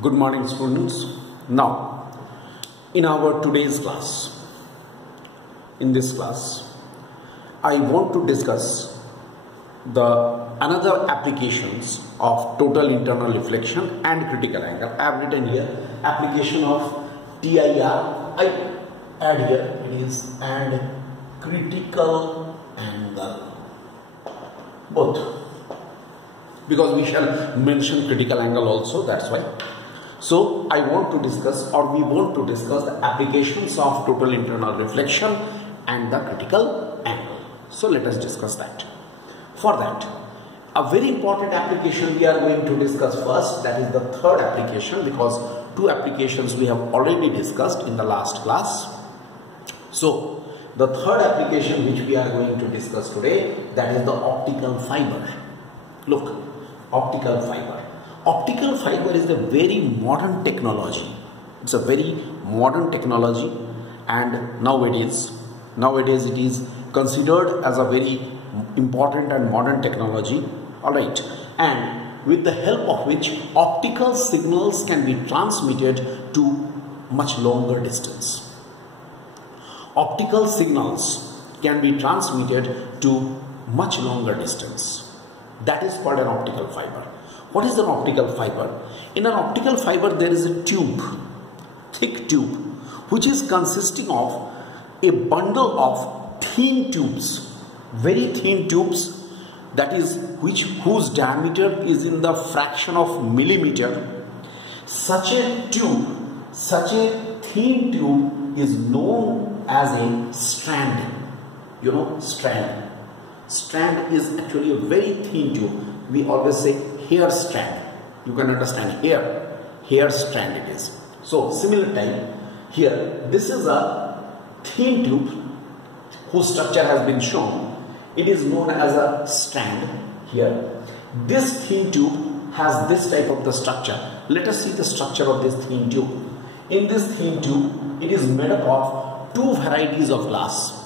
Good morning, students. Now, in our today's class, I want to discuss the another applications of total internal reflection and critical angle. I have written here application of TIR. I add here it is and critical angle, both, because we shall mention critical angle also. That's why. So I want to discuss, or we want to discuss, the applications of total internal reflection and the critical angle. So let us discuss that. For that, a very important application we are going to discuss first, that is the third application, because two applications we have already discussed in the last class. So the third application which we are going to discuss today, that is the optical fiber. Look, optical fiber. Optical fiber is a very modern technology. It's a very modern technology, and nowadays it is considered as a very important and modern technology. Alright, and with the help of which optical signals can be transmitted to much longer distance. Optical signals can be transmitted to much longer distance. That is called an optical fiber. What is an optical fiber? In an optical fiber there is a tube, thick tube, which is consisting of a bundle of thin tubes, very thin tubes, that is whose diameter is in the fraction of millimeter. Such a thin tube is known as a strand. You know, strand. Strand is actually a very thin tube. We always say hair strand. You can understand hair strand it is. So similar type here, this is a thin tube whose structure has been shown. It is known as a strand here. This thin tube has this type of the structure. Let us see the structure of this thin tube. In this thin tube, it is made up of two varieties of glass.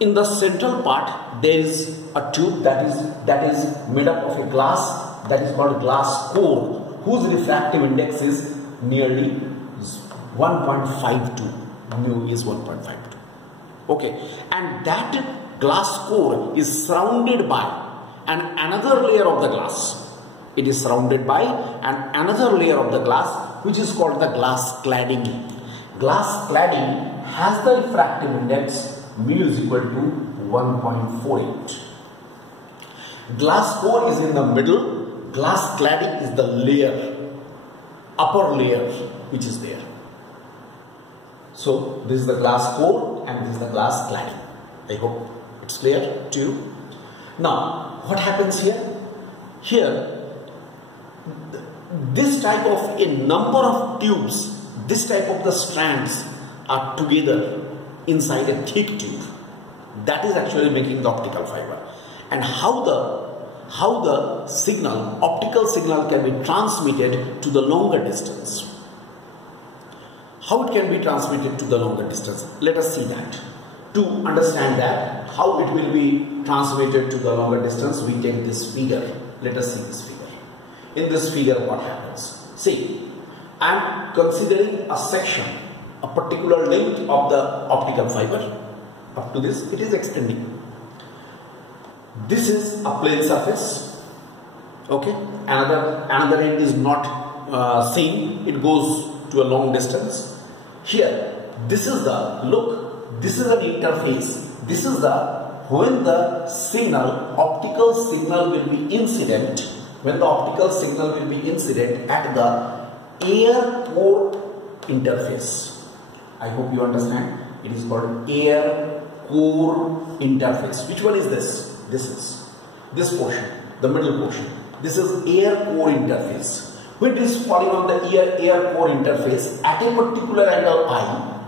In the central part, there is a tube that is made up of a glass that is called glass core, whose refractive index is nearly 1.52. Mu is 1.52. Okay, and that glass core is surrounded by another layer of the glass. It is surrounded by another layer of the glass, which is called the glass cladding. Glass cladding has the refractive index mu is equal to 1.48. Glass core is in the middle. Glass cladding is the layer, upper layer, which is there. So this is the glass core and this is the glass cladding. I hope it's clear to you. Now what happens here? Here, this type of a number of tubes, this type of the strands are together inside a thick tube. That is actually making the optical fiber. And how the optical signal can be transmitted to the longer distance. How it can be transmitted to the longer distance? Let us see that. To understand that, how it will be transmitted to the longer distance, we take this figure. Let us see this figure. In this figure, what happens? See, I am considering a section, a particular length of the optical fiber. Up to this, it is extending. This is a plane surface. Okay, another end is not same. It goes to a long distance. Here, this is the look. This is an interface. This is when the signal, optical signal will be incident. When the optical signal will be incident at the air core interface. I hope you understand. It is called air core interface. Which one is this? This is this portion, the middle portion. This is air core interface. When it is falling on the air core interface at a particular angle I,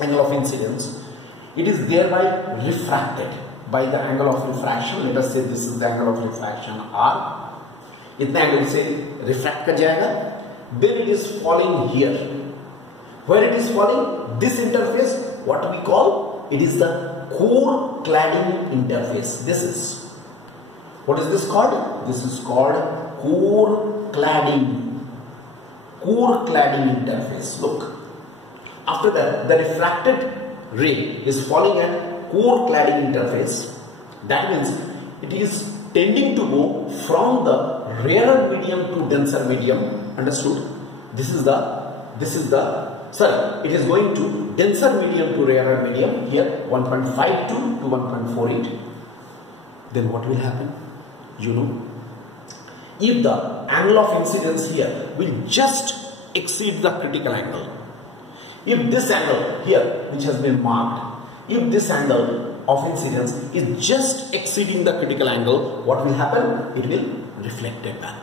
angle of incidence, it is thereby refracted by the angle of refraction. Let us say this is the angle of refraction R. Itna angle se refract कर जाएगा. Then it is falling here. Where it is falling, this interface, what we call, it is the core cladding interface. This is, what is this called? This is called core cladding. core cladding interface. Look, after that the refracted ray is falling at core cladding interface. That means it is tending to go from the rarer medium to denser medium. Understood? It is going to denser medium to rarer medium, here 1.52 to 1.48. Then what will happen? You know, if the angle of incidence here will just exceed the critical angle, if this angle here which has been marked, if this angle of incidence is just exceeding the critical angle, what will happen? It will reflect it back.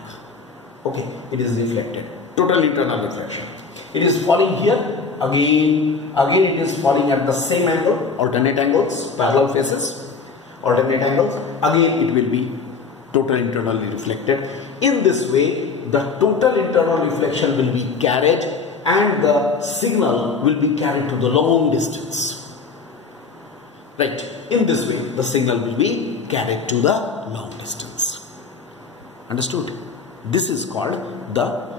Okay, it is reflected. Total internal reflection. It is falling here, again it is falling at the same angle, alternate angles, parallel faces, alternate angles. Again it will be total internally reflected. In this way, the total internal reflection will be carried and the signal will be carried to the long distance. Right, in this way the signal will be carried to the long distance. Understood? This is called the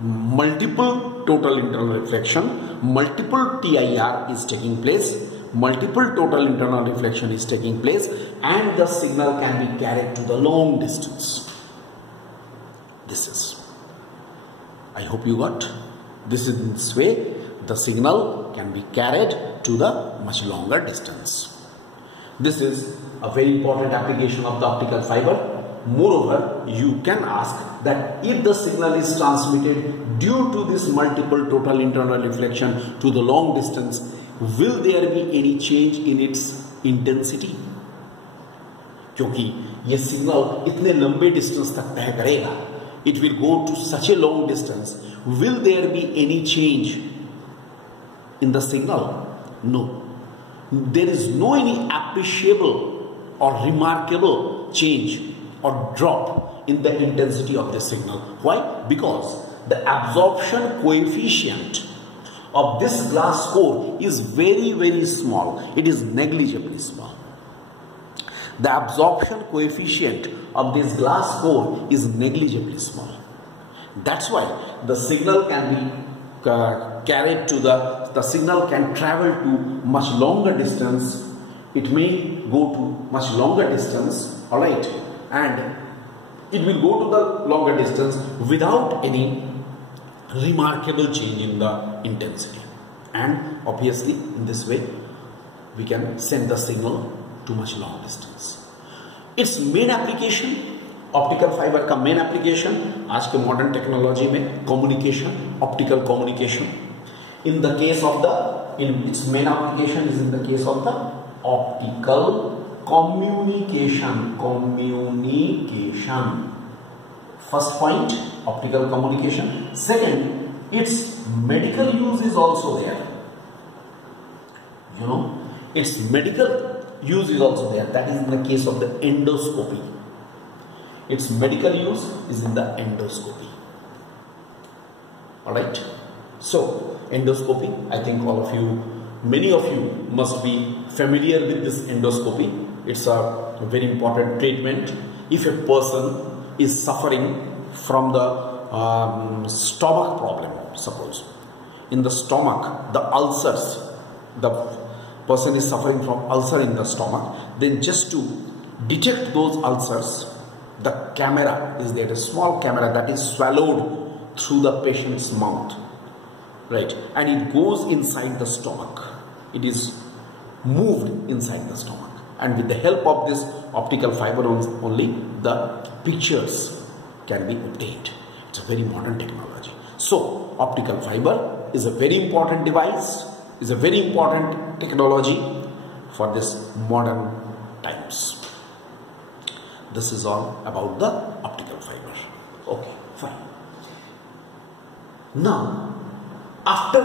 multiple total internal reflection. Multiple TIR is taking place, multiple total internal reflection is taking place, and the signal can be carried to the long distance. This is, I hope you got. This is in this way the signal can be carried to the much longer distance. This is a very important application of the optical fiber. Moreover, you can ask that if the signal is transmitted due to this multiple total internal reflection to the long distance, will there be any change in its intensity? क्योंकि ये signal इतने लंबे distance तक तय करेगा, it will go to such a long distance. Will there be any change in the signal? No. There is no any appreciable or remarkable change or drop in the intensity of the signal. Why? Because the absorption coefficient of this glass core is very, very small. It is negligibly small. The absorption coefficient of this glass core is negligibly small. That's why the signal can be carried to the signal can travel to much longer distance. It may go to much longer distance, alright, and it will go to the longer distance without any remarkable change in the intensity. And obviously in this way we can send the signal to much long distance. Its main application, optical fibre का main application आज के modern technology में communication, optical communication. In the case of the it's main application is in the case of the optical communication. First point, optical communication. Second, its medical use is also there. You know, its medical use is also there. That is in the case of the endoscopy. Its medical use is in the endoscopy. Alright. So, endoscopy, I think all of you, many of you must be familiar with this endoscopy. It's a very important treatment. If a person is suffering from the stomach problem, suppose in the stomach, the ulcers, the person is suffering from ulcer in the stomach, then just to detect those ulcers, the camera is there, a small camera that is swallowed through the patient's mouth, right, and it goes inside the stomach. It is moved inside the stomach, and with the help of this optical fiber only the pictures can be obtained. It's a very modern technology. So optical fiber is a very important device, is a very important technology for this modern times. This is all about the optical fiber. Okay, fine. Now, after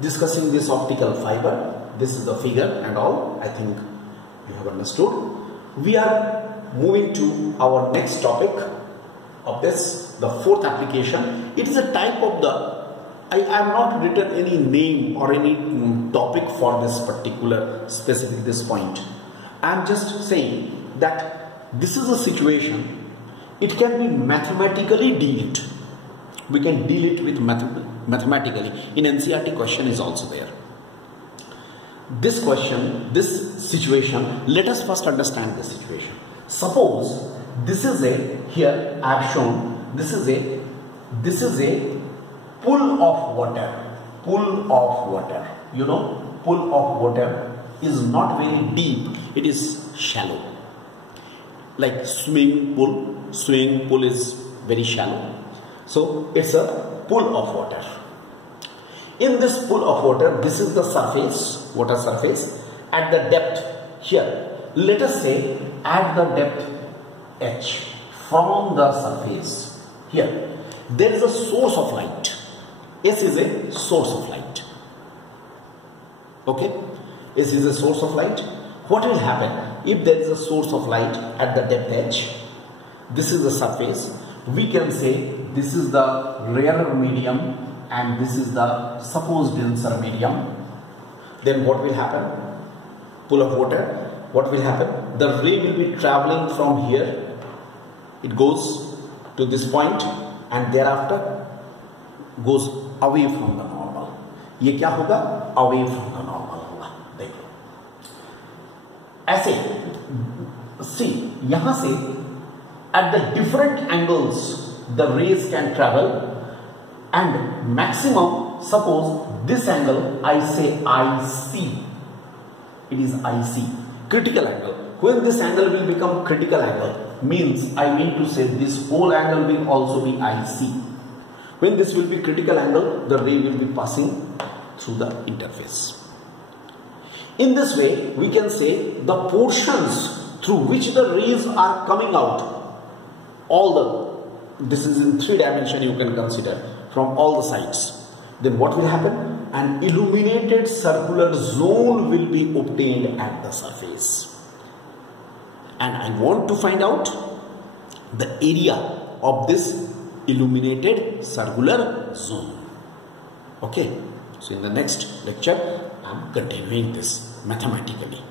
discussing this optical fiber, this is the figure and all, I think you have understood. We are moving to our next topic of this, the fourth application. It is a type of the, I have not written any name or any topic for this particular specific this point. I am just saying that this is a situation, it can be mathematically dealt. we can deal it with mathematically. In NCERT question is also there. This question, this situation, let us first understand the situation. Suppose this is a, here I have shown, this is a pool of water. Pool of water. You know, pool of water is not very deep, it is shallow. Like swimming pool is very shallow. So it's a pool of water. In this pool of water, this is the surface, water surface. At the depth here, let us say at the depth h from the surface here, there is a source of light. S is a source of light. Okay, S is a source of light. What will happen if there is a source of light at the depth h? This is the surface. We can say this is the rarer medium and this is the supposed denser medium. Then what will happen? Pool of water, what will happen? The ray will be traveling from here. It goes to this point and thereafter goes away from the normal. ये क्या होगा? Away from the normal होगा. देखो ऐसे, see यहाँ से at the different angles the rays can travel, and maximum, suppose this angle I say IC, it is IC, critical angle. When this angle will become critical angle, means I mean to say this whole angle will also be IC. When this will be critical angle, the ray will be passing through the interface. In this way, we can say the portions through which the rays are coming out, this is in 3 dimension you can consider, from all the sides. Then what will happen? An illuminated circular zone will be obtained at the surface. And I want to find out the area of this illuminated circular zone. Okay. So in the next lecture, I am continuing this mathematically.